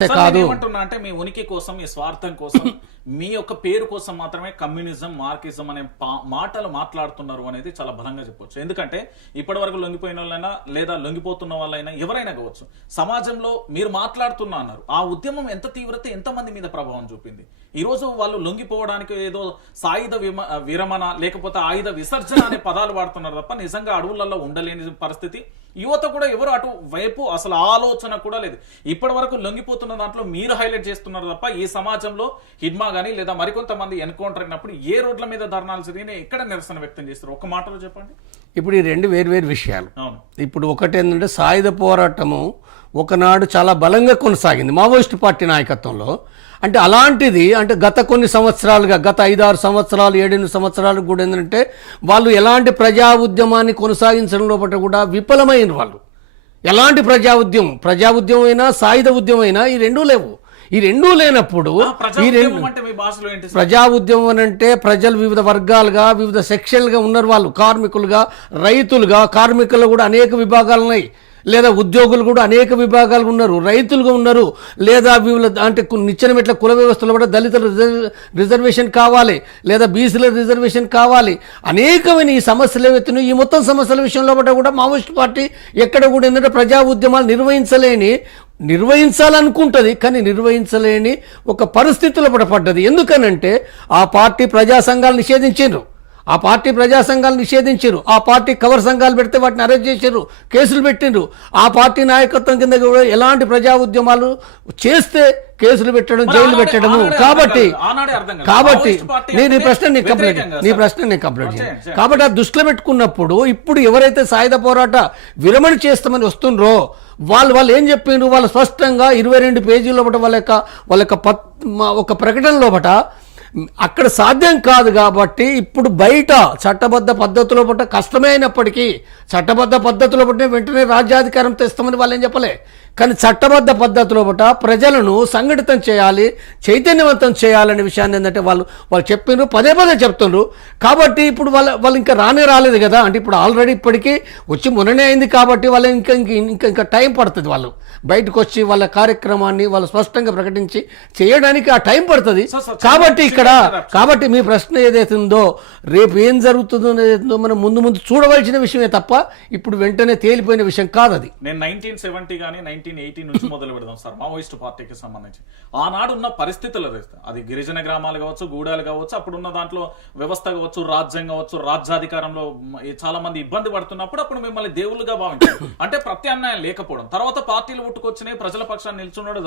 కాదు. నేను ఏమంటున్నా అంటే మీ ఉనికి కోసం మీ స్వార్థం కోసం మీ యొక్క పేరు కోసం మాత్రమే కమ్యూనిజం మార్కిజం అనే మాటలు మాట్లాడుతున్నారు అనేది చాలా బలంగా చెప్పొచ్చు. ఎందుకంటే ఇప్పటి వరకు లొంగిపోయిన వాళ్ళైనా లేదా లొంగిపోతున్న వాళ్ళైనా ఎవరైనా కావచ్చు సమాజంలో మీరు మాట్లాడుతున్నా అన్నారు. ఆ ఉద్యమం ఎంత తీవ్రత ఎంత మంది మీద ప్రభావం చూపింది? ఈ రోజు వాళ్ళు లొంగిపోవడానికి ఏదో సాయుధ విమ- విరమణ లేకపోతే ఆయుధ విసర్జన అనే పదాలు వాడుతున్నారు తప్ప నిజంగా అడవులలో ఉండలేని పరిస్థితి యువత కూడా ఎవరు అటు వైపు అసలు ఆలోచన కూడా లేదు. ఇప్పటి వరకు లొంగిపోతున్న దాంట్లో మీరు హైలైట్ చేస్తున్నారు తప్ప ఈ సమాజంలో హిడ్మా గానీ లేదా మరికొంతమంది ఎన్కౌంటర్ అయినప్పుడు ఏ రోడ్ల మీద ధర్నాలు జరిగినాయి ఎక్కడ నిరసన వ్యక్తం చేస్తారు? ఒక మాటలో చెప్పండి. ఇప్పుడు ఈ రెండు వేరు విషయాలు. ఇప్పుడు ఒకటి ఏంటంటే సాయుధ పోరాటము ఒకనాడు చాలా బలంగా కొనసాగింది. మావోయిస్టు పార్టీ నాయకత్వంలో. అంటే అలాంటిది అంటే గత కొన్ని సంవత్సరాలుగా గత ఐదారు సంవత్సరాలు ఏడెనిమిది సంవత్సరాలు కూడా ఏంటంటే వాళ్ళు ఎలాంటి ప్రజా ఉద్యమాన్ని కొనసాగించడం లోపల కూడా విఫలమైన వాళ్ళు ఎలాంటి ప్రజా ఉద్యమం? ప్రజా ఉద్యమం అయినా సాయుధ ఉద్యమం అయినా ఈ రెండూ లేవు. ఈ రెండూ లేనప్పుడు ఈ రెండు? ప్రజా ఉద్యమం అని అంటే ప్రజలు వివిధ వర్గాలుగా వివిధ సెక్షన్లుగా ఉన్నారు వాళ్ళు కార్మికులుగా రైతులుగా కార్మికులు కూడా అనేక విభాగాలు ఉన్నాయి లేదా ఉద్యోగులు కూడా అనేక విభాగాలు ఉన్నారు రైతులుగా ఉన్నారు లేదా వివిధ అంటే నిచ్చెన మెట్ల కుల వ్యవస్థలో కూడా దళితుల రిజర్వ్- రిజర్వేషన్ కావాలి లేదా బీసీల రిజర్వేషన్ కావాలి. అనేకమైన ఈ సమస్యలు ఏవైతే ఈ మొత్తం సమస్యల విషయంలో కూడా కూడా మావోయిస్ట్ పార్టీ ఎక్కడ కూడా ఏంటంటే ప్రజా ఉద్యమాలు నిర్వహించలేని నిర్వహించాలనుకుంటుంది కానీ నిర్వహించలేని ఒక పరిస్థితుల పడపడ్డది ఎందుకనంటే ఆ పార్టీ ప్రజా సంఘాలు నిషేధించారు ఆ పార్టీ ప్రజా సంఘాలు నిషేధించారు. ఆ పార్టీ కవర్ సంఘాలు పెడితే వాటిని అరెస్ట్ చేశారు కేసులు పెట్టిండ్రు. ఆ పార్టీ నాయకత్వం కింద కూడా ఎలాంటి ప్రజా ఉద్యమాలు చేస్తే కేసులు పెట్టడం జైలు పెట్టడము? కాబట్టి. కాబట్టి నేను ఈ ప్రశ్న నేను కంప్లీట్ నీ. ప్రశ్న నేను కంప్లీట్ చేయండి. కాబట్టి ఆ దృష్టిలో పెట్టుకున్నప్పుడు ఇప్పుడు ఎవరైతే సాయుధ పోరాట విరమణ చేస్తామని వస్తుండ్రో వాళ్ళు వాళ్ళు ఏం చెప్పిండ్రు? వాళ్ళు స్పష్టంగా ఇరవై రెండు పేజీల లోపల వాళ్ళ యొక్క వాళ్ళ యొక్క ఒక ప్రకటన లోపట అక్కడ సాధ్యం కాదు కాబట్టి ఇప్పుడు బయట చట్టబద్ధ పద్ధతిలో పట్ట కష్టమే అయినప్పటికీ చట్టబద్ధ పద్ధతిలో పట్టే వెంటనే రాజ్యాధికారం తెస్తామని వాళ్ళు ఏం చెప్పలే. కానీ చట్టబద్ధ పద్ధతిలో పట్ట ప్రజలను సంఘటితం చేయాలి చైతన్యవంతం చేయాలనే విషయాన్ని ఏంటంటే వాళ్ళు వాళ్ళు చెప్పిండ్రు పదే పదే చెప్తుండ్రు. కాబట్టి ఇప్పుడు వాళ్ళ వాళ్ళు ఇంకా రానే రాలేదు కదా. అంటే ఇప్పుడు ఆల్రెడీ ఇప్పటికీ వచ్చి మొన్ననే అయింది కాబట్టి వాళ్ళు ఇంకా ఇంక ఇంకా ఇంకా టైం పడుతుంది వాళ్ళు. బయటకు వచ్చి వాళ్ళ కార్యక్రమాన్ని వాళ్ళు స్పష్టంగా ప్రకటించి చేయడానికి ఆ టైం పడుతుంది. కాబట్టి ఇక్కడ. కాబట్టి మీ ప్రశ్న ఏదైతే ఉందో రేపు ఏం జరుగుతుందో ఏదైతుందో మనం ముందు ముందు చూడవలసిన విషయమే తప్ప ఇప్పుడు వెంటనే తేలిపోయిన విషయం కాదు అది నేను నైన్టీన్ సెవెంటీ కానీ నైన్టీన్ ఎయిటీ నుంచి మొదలు పెడదాం సార్. మావోయిస్ట్ పార్టీకి సంబంధించి. ఆనాడు ఉన్న పరిస్థితులు అది గిరిజన గ్రామాలు కావచ్చు గూడాలు కావచ్చు అప్పుడున్న దాంట్లో వ్యవస్థ కావచ్చు రాజ్యం కావచ్చు రాజ్యాధికారంలో చాలా మంది ఇబ్బంది పడుతున్నప్పుడు అప్పుడు మిమ్మల్ని దేవుళ్ళుగా భావించారు. అంటే ప్రత్యామ్నాయం లేకపోవడం. తర్వాత పార్టీలు పుట్టుకొచ్చినాయి ప్రజల పక్షాన్ని నిల్చున్నాడు